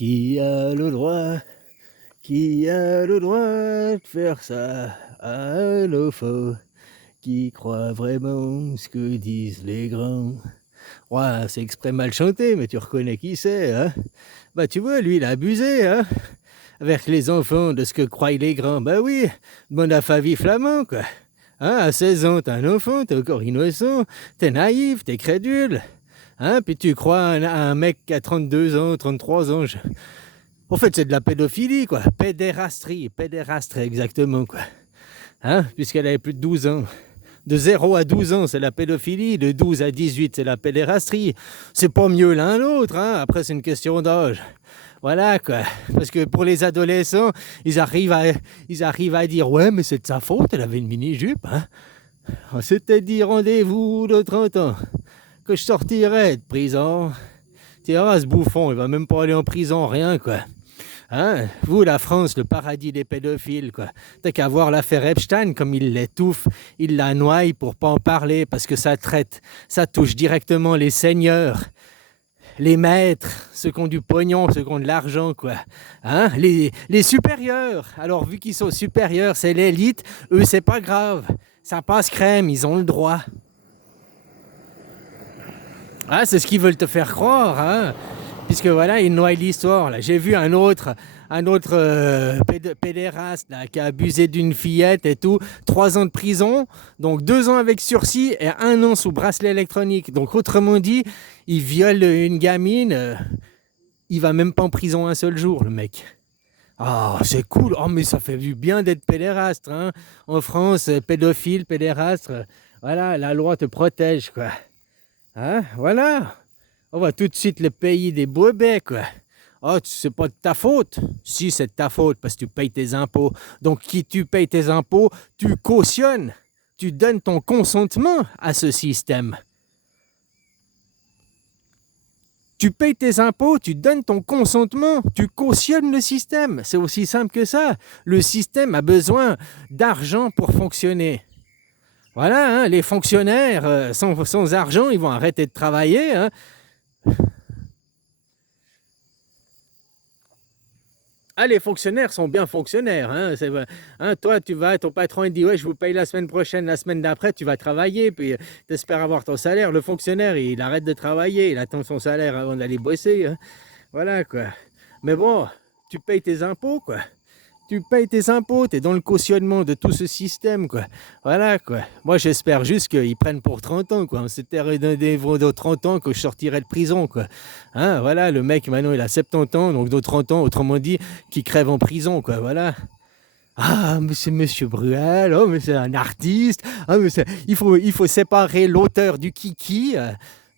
Qui a le droit, qui a le droit de faire ça à nos faux, qui croit vraiment ce que disent les grands. Ouais, c'est exprès mal chanté, mais tu reconnais qui c'est, hein? Bah tu vois, lui, il a abusé, hein? Avec les enfants de ce que croient les grands. Bah oui, bon à famille flamand, quoi. Hein, à 16 ans, t'es un enfant, t'es encore innocent, t'es naïf, t'es crédule. Hein, puis tu crois à un mec qui a 32 ans, 33 ans. En fait, c'est de la pédophilie, quoi. Pédérastre, exactement, quoi. Hein, puisqu'elle avait plus de 12 ans. De 0 à 12 ans, c'est la pédophilie. De 12 à 18, c'est la pédérastrie. C'est pas mieux l'un l'autre, hein. Après, c'est une question d'âge. Voilà, quoi. Parce que pour les adolescents, ils arrivent à dire « Ouais, mais c'est de sa faute, elle avait une mini-jupe, hein. » On s'était dit rendez-vous de 30 ans, que je sortirais de prison. Tu vois, ce bouffon, il va même pas aller en prison, rien, quoi. Hein, vous, la France, le paradis des pédophiles, quoi. T'as qu'à voir l'affaire Epstein, comme il l'étouffe, il la noie pour pas en parler, parce que ça touche directement les seigneurs, les maîtres, ceux qui ont du pognon, ceux qui ont de l'argent, quoi. Hein, les supérieurs. Alors, vu qu'ils sont supérieurs, c'est l'élite, eux, c'est pas grave. Ça passe crème, ils ont le droit. Ah, c'est ce qu'ils veulent te faire croire, hein. Puisque voilà, ils noient l'histoire. Là. J'ai vu un autre pédéraste là, qui a abusé d'une fillette et tout. 3 ans de prison, donc 2 ans avec sursis et 1 an sous bracelet électronique. Donc autrement dit, il viole une gamine, il va même pas en prison un seul jour, le mec. Ah, oh, c'est cool. Oh, mais ça fait du bien d'être pédéraste, hein. En France, pédophile, pédéraste, voilà, la loi te protège, quoi. Hein, voilà. On va tout de suite le pays des brebis, quoi. Ah, oh, c'est pas de ta faute. Si, c'est de ta faute parce que tu payes tes impôts. Donc, qui tu payes tes impôts, tu cautionnes. Tu donnes ton consentement à ce système. Tu payes tes impôts, tu donnes ton consentement, tu cautionnes le système. C'est aussi simple que ça. Le système a besoin d'argent pour fonctionner. Voilà, hein, les fonctionnaires, sans argent, ils vont arrêter de travailler, hein. Ah, les fonctionnaires sont bien fonctionnaires. Hein, hein, toi, tu vas, ton patron il dit ouais, je vous paye la semaine prochaine, la semaine d'après, tu vas travailler, puis tu espères avoir ton salaire. Le fonctionnaire, il arrête de travailler, il attend son salaire avant d'aller bosser. Hein. Voilà quoi. Mais bon, tu payes tes impôts, quoi. Tu payes tes impôts, tu es dans le cautionnement de tout ce système, quoi. Voilà, quoi. Moi, j'espère juste qu'ils prennent pour 30 ans, quoi. On s'était redonné de 30 ans que je sortirais de prison, quoi. Hein, voilà, le mec, maintenant, il a 70 ans, donc de 30 ans, autrement dit, qui crève en prison, quoi. Voilà. Ah, mais c'est Monsieur Bruel, oh, mais c'est un artiste. Ah, mais il faut séparer l'auteur du kiki.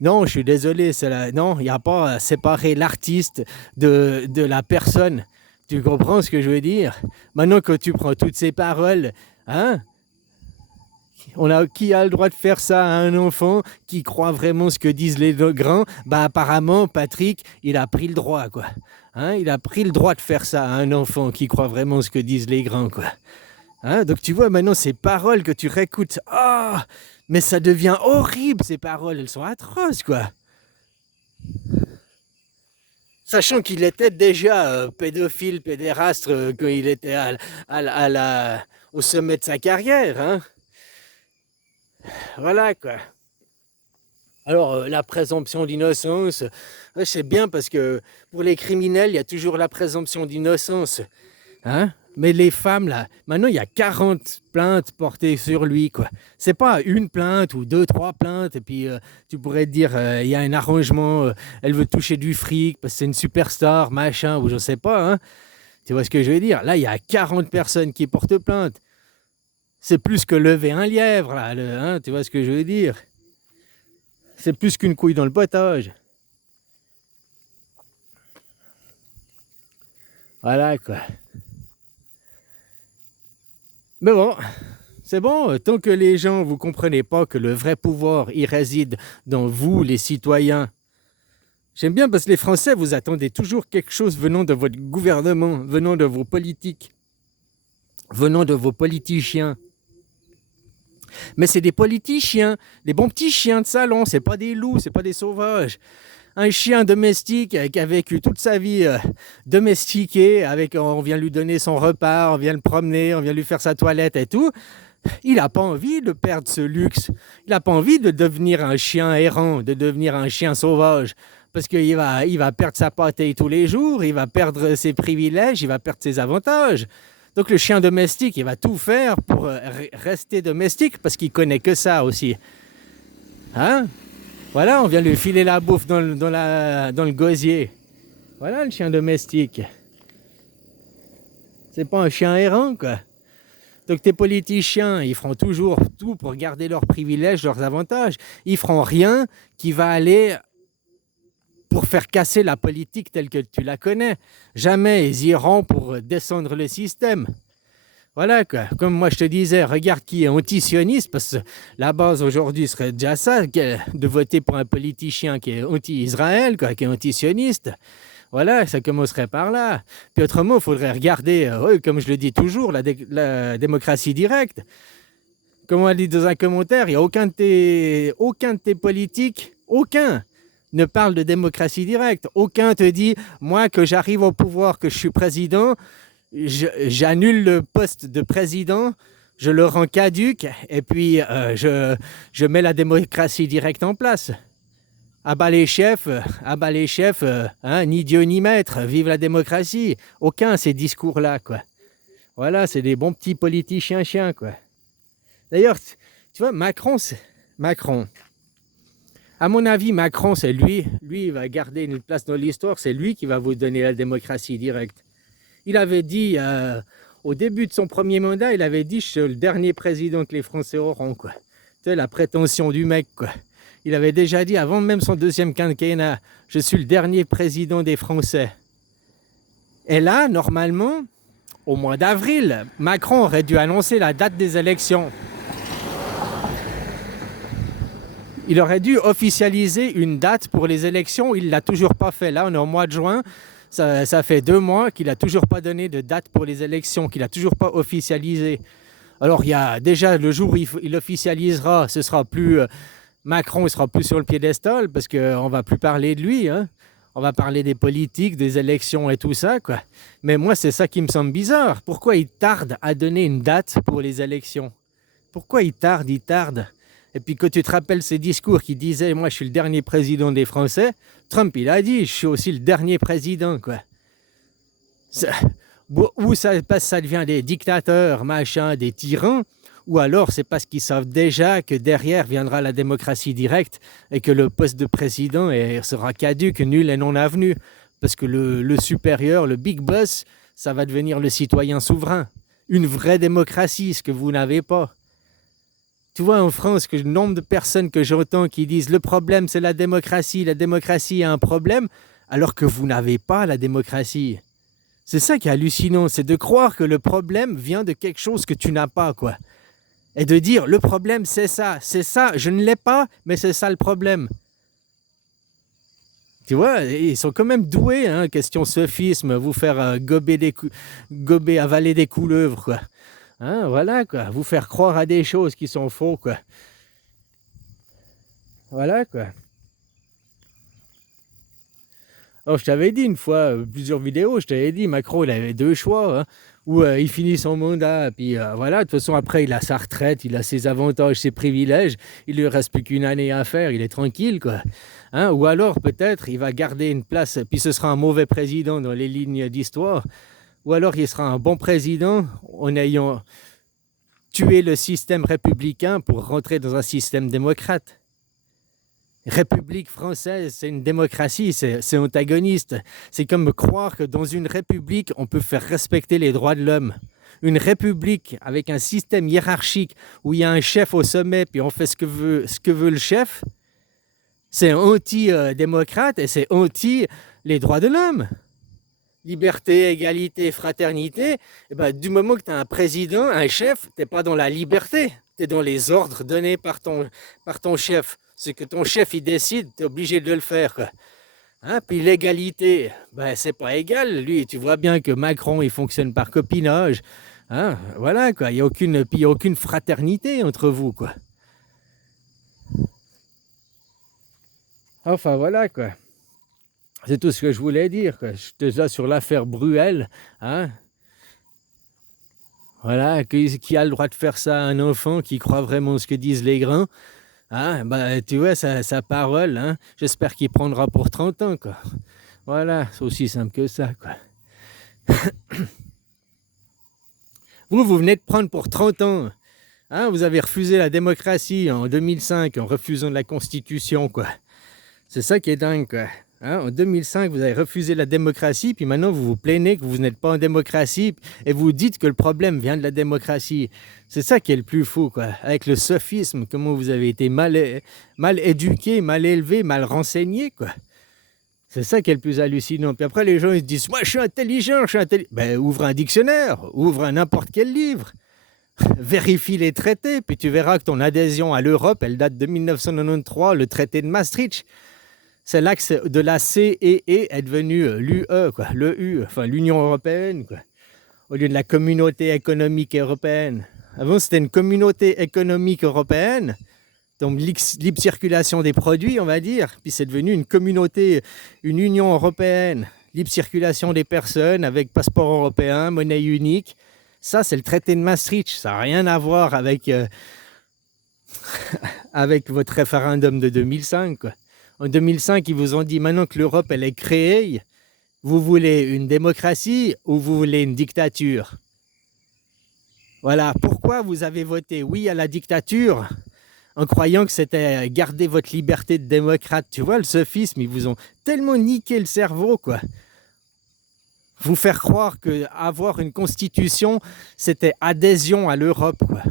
Non, je suis désolé, non, il n'y a pas à séparer l'artiste de la personne. Tu comprends ce que je veux dire? Maintenant que tu prends toutes ces paroles, hein? Qui a le droit de faire ça à un enfant qui croit vraiment ce que disent les grands? Bah apparemment, Patrick, il a pris le droit, quoi. Hein? Il a pris le droit de faire ça à un enfant qui croit vraiment ce que disent les grands, quoi. Hein? Donc tu vois maintenant ces paroles que tu réécoutes, oh, mais ça devient horrible ces paroles, elles sont atroces, quoi. Sachant qu'il était déjà pédophile, pédéraste, quand il était au sommet de sa carrière. Hein. Voilà quoi. Alors, la présomption d'innocence, c'est bien parce que pour les criminels, il y a toujours la présomption d'innocence. Hein? Mais les femmes, là, maintenant, il y a 40 plaintes portées sur lui, quoi. C'est pas une plainte ou deux, trois plaintes, et puis tu pourrais te dire, il y a un arrangement, elle veut toucher du fric, parce que c'est une superstar, machin, ou je sais pas, hein. Tu vois ce que je veux dire? Là, il y a 40 personnes qui portent plainte. C'est plus que lever un lièvre, là, hein, tu vois ce que je veux dire? C'est plus qu'une couille dans le potage. Voilà, quoi. Mais bon, c'est bon, tant que les gens, vous comprenez pas que le vrai pouvoir, il réside dans vous, les citoyens. J'aime bien parce que les Français, vous attendez toujours quelque chose venant de votre gouvernement, venant de vos politiques, venant de vos politiciens. Mais c'est des politiciens, des bons petits chiens de salon, c'est pas des loups, c'est pas des sauvages. Un chien domestique qui a vécu toute sa vie domestiqué, on vient lui donner son repas, on vient le promener, on vient lui faire sa toilette et tout. Il n'a pas envie de perdre ce luxe. Il n'a pas envie de devenir un chien errant, de devenir un chien sauvage. Parce qu'il va perdre sa pâtée tous les jours, il va perdre ses privilèges, il va perdre ses avantages. Donc le chien domestique, il va tout faire pour rester domestique parce qu'il connaît que ça aussi. Hein? Voilà, on vient lui filer la bouffe dans le gosier. Voilà le chien domestique. C'est pas un chien errant, quoi. Donc tes politiciens, ils feront toujours tout pour garder leurs privilèges, leurs avantages. Ils feront rien qui va aller pour faire casser la politique telle que tu la connais. Jamais ils iront pour descendre le système. Voilà, quoi. Comme moi je te disais, regarde qui est anti-sioniste, parce que la base aujourd'hui serait déjà ça, de voter pour un politicien qui est anti-Israël, quoi, qui est anti-sioniste. Voilà, ça commencerait par là. Puis autrement, il faudrait regarder, comme je le dis toujours, la démocratie directe. Comme on a dit dans un commentaire, il n'y a aucun de tes politiques, aucun, ne parle de démocratie directe. Aucun te dit, moi, que j'arrive au pouvoir, que je suis président, j'annule le poste de président, je le rends caduc, et puis je mets la démocratie directe en place. Ah bah les chefs, hein, ni Dieu ni maître, vive la démocratie. Aucun ces discours-là, quoi. Voilà, c'est des bons petits politiciens chiens, quoi. D'ailleurs, tu vois, Macron. À mon avis, Macron, c'est lui. Lui, il va garder une place dans l'histoire. C'est lui qui va vous donner la démocratie directe. Il avait dit, au début de son premier mandat, il avait dit, je suis le dernier président que les Français auront, quoi. Tu sais, la prétention du mec, quoi. Il avait déjà dit, avant même son deuxième quinquennat, je suis le dernier président des Français. Et là, normalement, au mois d'avril, Macron aurait dû annoncer la date des élections. Il aurait dû officialiser une date pour les élections. Il ne l'a toujours pas fait. Là, on est au mois de juin. Ça fait 2 mois qu'il n'a toujours pas donné de date pour les élections, qu'il n'a toujours pas officialisé. Alors, il y a déjà le jour où il officialisera, ce sera plus... Macron ne sera plus sur le piédestal parce qu'on ne va plus parler de lui. Hein. On va parler des politiques, des élections et tout ça, quoi. Mais moi, c'est ça qui me semble bizarre. Pourquoi il tarde à donner une date pour les élections? Pourquoi il tarde? Et puis quand tu te rappelles ces discours qui disaient « Moi, je suis le dernier président des Français », Trump, il a dit « Je suis aussi le dernier président, quoi. » Ou ça devient des dictateurs, machin, des tyrans, ou alors c'est parce qu'ils savent déjà que derrière viendra la démocratie directe et que le poste de président sera caduc, nul et non avenu. Parce que le supérieur, le big boss, ça va devenir le citoyen souverain. Une vraie démocratie, ce que vous n'avez pas. Tu vois, en France, le nombre de personnes que j'entends qui disent « Le problème, c'est la démocratie est un problème », alors que vous n'avez pas la démocratie. C'est ça qui est hallucinant, c'est de croire que le problème vient de quelque chose que tu n'as pas, quoi. Et de dire, le problème, c'est ça, je ne l'ai pas, mais c'est ça le problème. Tu vois, ils sont quand même doués, hein, question sophisme, vous faire avaler des couleuvres, quoi. Hein, voilà, quoi, vous faire croire à des choses qui sont faux, quoi. Voilà, quoi. Alors, je t'avais dit une fois, plusieurs vidéos, je t'avais dit, Macron, il avait 2 choix, hein, où il finit son mandat, puis voilà, de toute façon, après, il a sa retraite, il a ses avantages, ses privilèges, il lui reste plus qu'une année à faire, il est tranquille, quoi. Hein, ou alors, peut-être, il va garder une place, puis ce sera un mauvais président dans les lignes d'histoire, ou alors il sera un bon président en ayant tué le système républicain pour rentrer dans un système démocrate. République française, c'est une démocratie, c'est antagoniste. C'est comme croire que dans une république, on peut faire respecter les droits de l'homme. Une république avec un système hiérarchique où il y a un chef au sommet, puis on fait ce que veut le chef, c'est anti-démocrate et c'est anti les droits de l'homme. Liberté, égalité, fraternité, et ben, du moment que tu as un président, un chef, tu n'es pas dans la liberté, tu es dans les ordres donnés par ton chef. Ce que ton chef il décide, tu es obligé de le faire, quoi. Hein, puis l'égalité, ben, c'est pas égal. Lui, tu vois bien que Macron, il fonctionne par copinage. Hein, voilà, quoi. Il n'y a aucune fraternité entre vous, quoi. Enfin, voilà, quoi. C'est tout ce que je voulais dire, quoi. J'étais là sur l'affaire Bruel, hein. Voilà, qui a le droit de faire ça à un enfant qui croit vraiment ce que disent les grands? Hein, bah, tu vois, sa parole, hein, j'espère qu'il prendra pour 30 ans, quoi. Voilà, c'est aussi simple que ça, quoi. Vous venez de prendre pour 30 ans. Hein, vous avez refusé la démocratie en 2005 en refusant la Constitution, quoi. C'est ça qui est dingue, quoi. Hein, en 2005, vous avez refusé la démocratie, puis maintenant vous vous plaignez que vous n'êtes pas en démocratie, et vous dites que le problème vient de la démocratie. C'est ça qui est le plus fou, quoi. Avec le sophisme, comment vous avez été mal éduqué, mal élevé, mal renseigné, quoi. C'est ça qui est le plus hallucinant. Puis après, les gens ils se disent « Moi, je suis intelligent, je suis intelligent. » Ben, ouvre un dictionnaire, ouvre n'importe quel livre. Vérifie les traités, puis tu verras que ton adhésion à l'Europe, elle date de 1993, le traité de Maastricht. C'est là que de la CEE est devenue l'UE, quoi, l'EU, enfin l'Union européenne, quoi, au lieu de la communauté économique européenne. Avant, c'était une communauté économique européenne, donc libre circulation des produits, on va dire, puis c'est devenu une communauté, une Union européenne, libre circulation des personnes avec passeport européen, monnaie unique. Ça, c'est le traité de Maastricht. Ça n'a rien à voir avec, avec votre référendum de 2005, quoi. En 2005, ils vous ont dit maintenant que l'Europe elle est créée, vous voulez une démocratie ou vous voulez une dictature? Voilà, pourquoi vous avez voté oui à la dictature en croyant que c'était garder votre liberté de démocrate? Tu vois, le sophisme, ils vous ont tellement niqué le cerveau, quoi. Vous faire croire qu'avoir une constitution, c'était adhésion à l'Europe, quoi.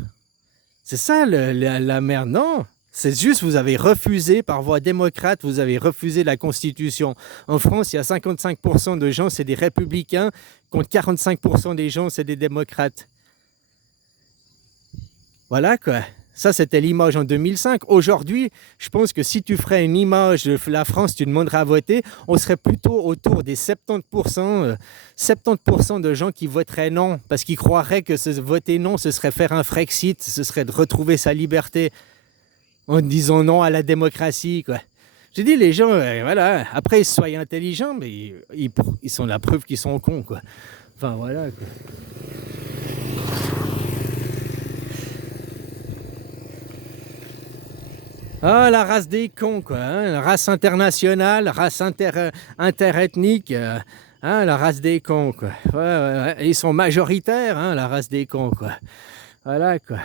C'est ça la merde, non? C'est juste, vous avez refusé, par voie démocrate, vous avez refusé la Constitution. En France, il y a 55% de gens, c'est des républicains, contre 45% des gens, c'est des démocrates. Voilà, quoi. Ça, c'était l'image en 2005. Aujourd'hui, je pense que si tu ferais une image de la France, tu demanderais à voter, on serait plutôt autour des 70%, 70% de gens qui voteraient non, parce qu'ils croiraient que voter non, ce serait faire un Frexit, ce serait de retrouver sa liberté en disant non à la démocratie, quoi. J'ai dit, les gens, voilà, après, ils soient intelligents, mais ils sont la preuve qu'ils sont cons, quoi. Enfin, voilà, quoi. Ah, la race des cons, quoi. Hein, la race internationale, race interethnique, hein, la race des cons, quoi. Ouais, ouais, ouais. Ils sont majoritaires, hein, la race des cons, quoi. Voilà, quoi.